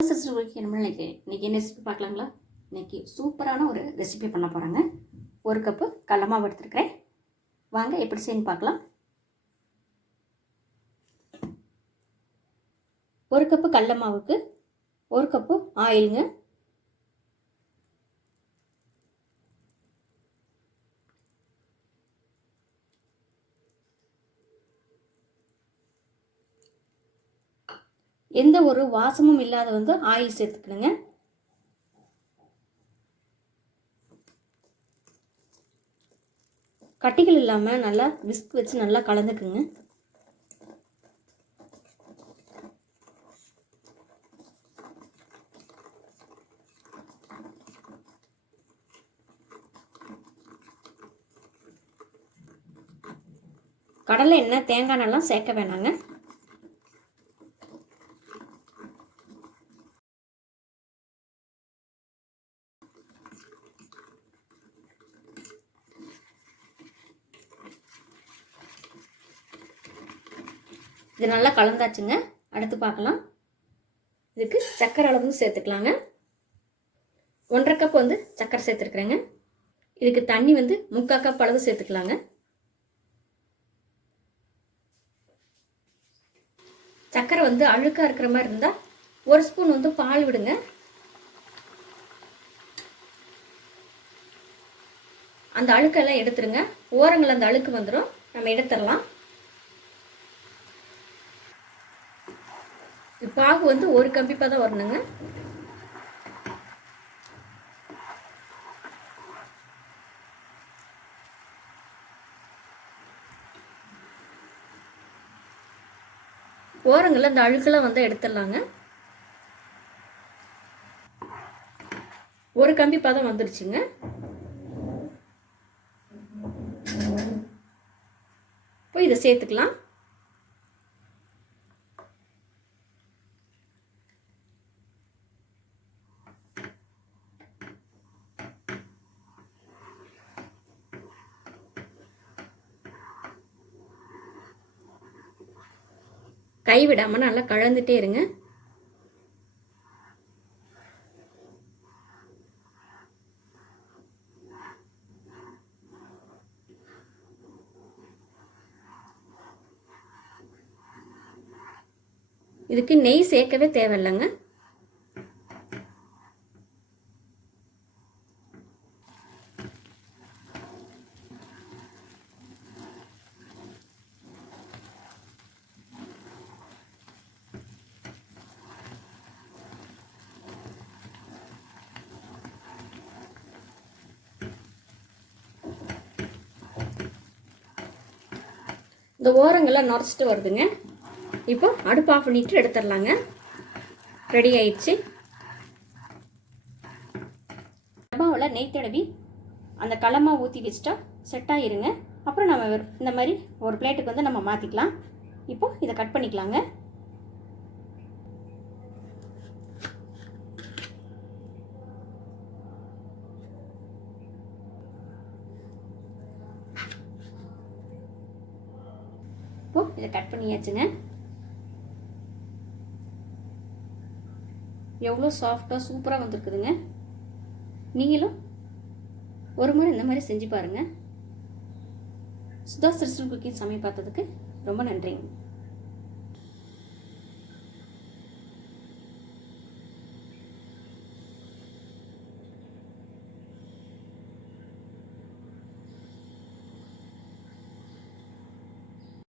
இன்னைக்கு என்ன ரெசிபி பார்க்கலாங்களா? இன்னைக்கு சூப்பரான ஒரு ரெசிபி பண்ண போகிறாங்க. ஒரு கப்பு கடல மாவு எடுத்துருக்கிறேன். வாங்க எப்படி செய்யணும் பார்க்கலாம். ஒரு கப்பு கடல மாவுக்கு ஒரு கப்பு ஆயிலுங்க. எந்த ஒரு வாசமும் இல்லாத ஆயில் சேர்த்துக்கணுங்க. கட்டிகள் இல்லாமல் நல்லா விஸ்க் வச்சு நல்லா கலந்துக்குங்க. கடலை எண்ணெய் தேங்காய் எண்ணெய்லாம் சேர்க்க வேணாங்க. இது நல்லா கலந்தாச்சுங்க. அடுத்து பார்க்கலாம். இதுக்கு சர்க்கரை அளவு சேர்த்துக்கலாங்க. 1.5 கப் சர்க்கரை சேர்த்துருக்குறேங்க. இதுக்கு தண்ணி 3/4 கப் அளவு சேர்த்துக்கலாங்க. சர்க்கரை அழுக்காக இருக்கிற மாதிரி இருந்தால் 1 ஸ்பூன் பால் விடுங்க. அந்த அழுக்கெல்லாம் எடுத்துருங்க. ஓரங்கள் அந்த அழுக்கு வந்துடும், நம்ம எடுத்துடலாம். பாகு ஒரு கம்பிப்பாக தான் வரணுங்க. ஓரங்களில் அந்த அழுக்கெல்லாம் எடுத்துடலாங்க. ஒரு கம்பி பதம் வந்துருச்சுங்க. இப்போ இதை சேர்த்துக்கலாம். கைவிடாமல் நல்லா கலந்துட்டே இருங்க. இதுக்கு நெய் சேர்க்கவே தேவையில்லைங்க. இந்த ஓரங்கள்லாம் நுரைச்சிட்டு வருதுங்க. இப்போ அடுப்பு ஆஃப் பண்ணிட்டு எடுத்துடலாங்க. ரெடி ஆயிடுச்சு. டப்பாவில் நெய் தடவி அந்த கடலமா ஊற்றி வச்சுட்டா செட் ஆகிருங்க. அப்புறம் நம்ம இந்த மாதிரி ஒரு பிளேட்டுக்கு நம்ம மாற்றிக்கலாம். இப்போ இதை கட் பண்ணிக்கலாங்க. இப்போ இதை கட் பண்ணியாச்சுங்க. எவ்வளோ சாஃப்டாக சூப்பராக வந்துருக்குதுங்க. நீங்களும் ஒரு முறை இந்த மாதிரி செஞ்சு பாருங்கள். சுதாஸ் ரெஸ்டாரண்ட் குக்கிங் சமையல் பார்த்ததுக்கு ரொம்ப நன்றிங்க.